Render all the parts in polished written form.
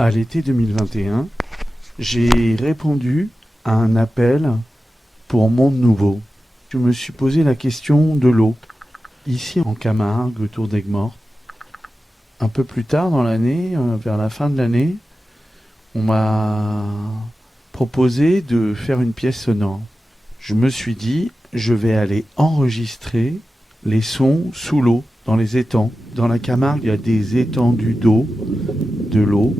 À l'été 2021, j'ai répondu à un appel pour Monde Nouveau. Je me suis posé la question de l'eau. Ici en Camargue, autour d'Aigues-Mortes. Un peu plus tard dans l'année, vers la fin de l'année, on m'a proposé de faire une pièce sonore. Je me suis dit, je vais aller enregistrer les sons sous l'eau, dans les étangs. Dans la Camargue, il y a des étendues d'eau, de l'eau.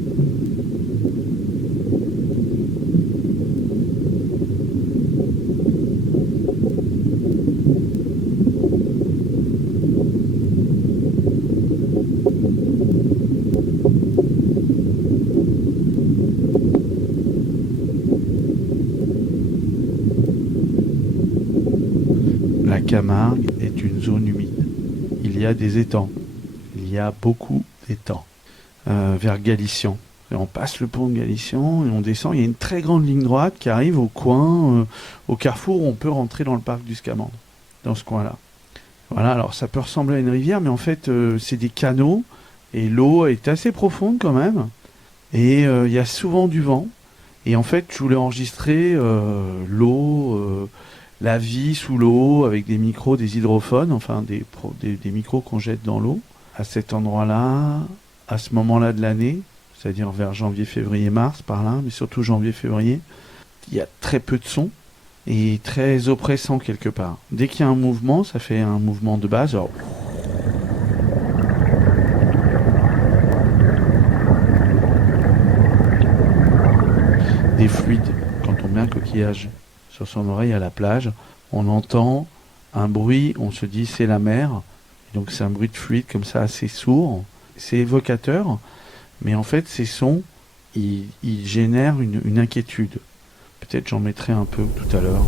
La Camargue est une zone humide. Il y a des étangs. Il y a beaucoup d'étangs. Vers Galician. Et on passe le pont de Galician et on descend. Il y a une très grande ligne droite qui arrive au coin, au carrefour où on peut rentrer dans le parc du Scamandre, dans ce coin-là. Voilà, alors ça peut ressembler à une rivière, mais en fait, c'est des canaux et l'eau est assez profonde quand même. Et il y a souvent du vent. Et en fait, je voulais enregistrer l'eau, la vie sous l'eau, avec des micros, des hydrophones, enfin des micros qu'on jette dans l'eau, à cet endroit-là, à ce moment-là de l'année, c'est-à-dire vers janvier, février, mars, par là, mais surtout janvier, février. Il y a très peu de son et très oppressant quelque part. Dès qu'il y a un mouvement, ça fait un mouvement de base. Alors, des fluides, quand on met un coquillage sur son oreille à la plage, on entend un bruit, on se dit c'est la mer. Donc c'est un bruit de fluide comme ça assez sourd. C'est évocateur, mais en fait ces sons, ils génèrent une inquiétude. Peut-être j'en mettrai un peu tout à l'heure.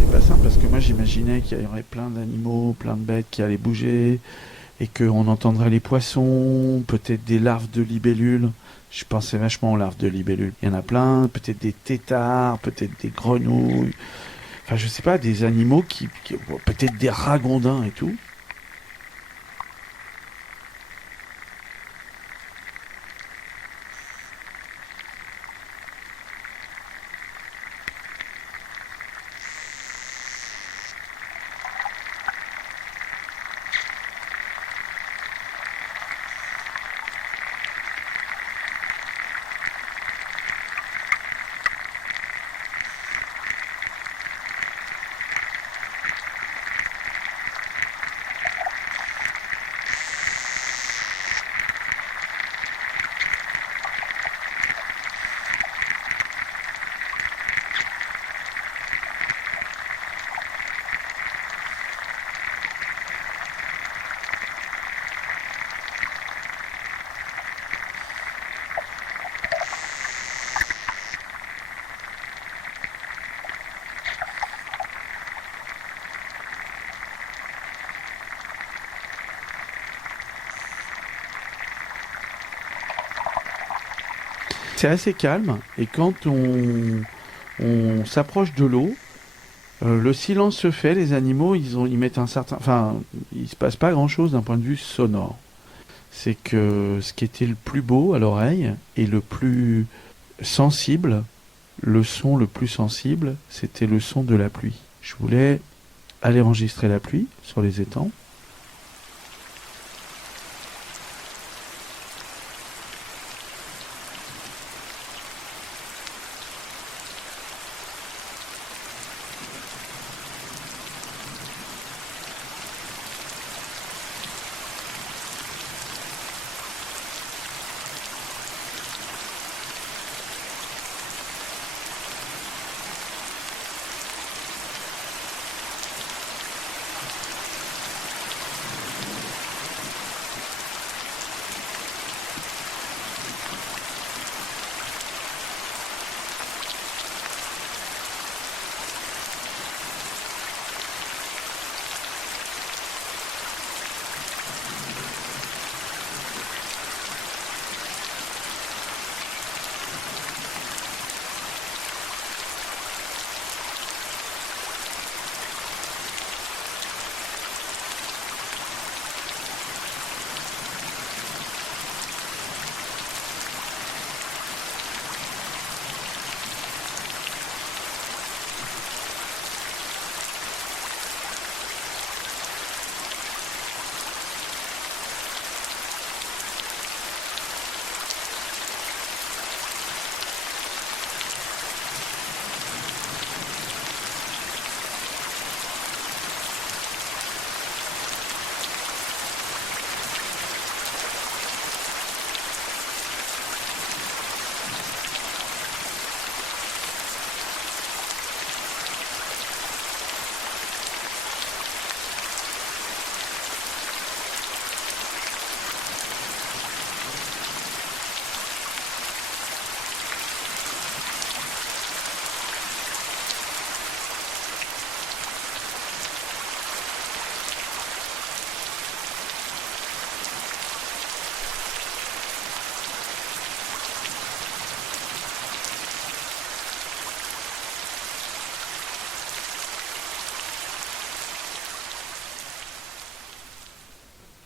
C'était pas simple parce que moi j'imaginais qu'il y aurait plein d'animaux, plein de bêtes qui allaient bouger et qu'on entendrait les poissons, peut-être des larves de libellules. Je pensais vachement aux larves de libellules. Il y en a plein, peut-être des têtards, peut-être des grenouilles. Enfin, je sais pas, des animaux peut-être des ragondins et tout. C'est assez calme et quand on s'approche de l'eau, le silence se fait, les animaux, ils mettent un certain... Enfin, il se passe pas grand-chose d'un point de vue sonore. C'est que ce qui était le plus beau à l'oreille et le plus sensible, le son le plus sensible, c'était le son de la pluie. Je voulais aller enregistrer la pluie sur les étangs.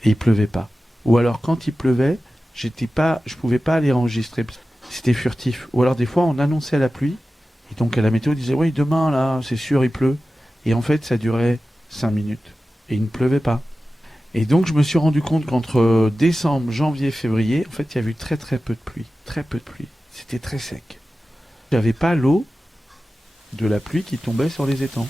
et il pleuvait pas. Ou alors quand il pleuvait, je pouvais pas les enregistrer. C'était furtif. Ou alors des fois on annonçait la pluie et donc à la météo disait oui demain là c'est sûr il pleut. Et en fait ça durait 5 minutes et il ne pleuvait pas. Et donc je me suis rendu compte qu'entre décembre, janvier, février, en fait il y avait eu très très peu de pluie. Très peu de pluie. C'était très sec. J'avais pas l'eau de la pluie qui tombait sur les étangs.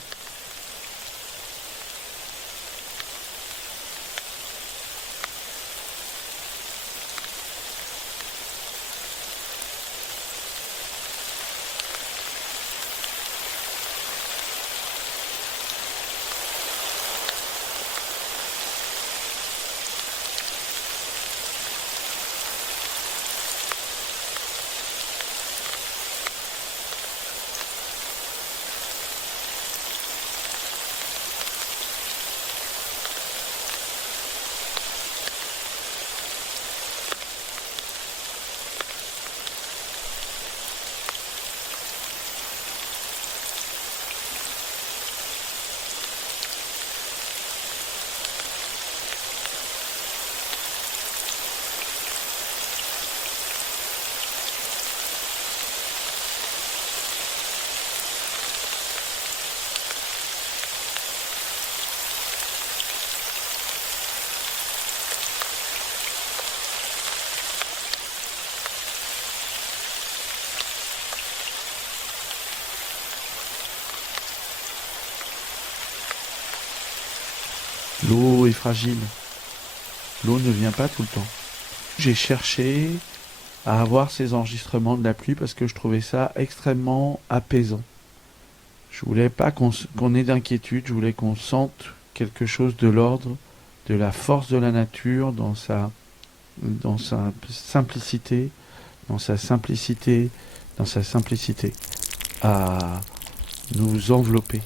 L'eau est fragile. L'eau ne vient pas tout le temps. J'ai cherché à avoir ces enregistrements de la pluie parce que je trouvais ça extrêmement apaisant. Je voulais pas qu'on ait d'inquiétude, je voulais qu'on sente quelque chose de l'ordre, de la force de la nature dans sa simplicité, dans sa simplicité, dans sa simplicité à nous envelopper.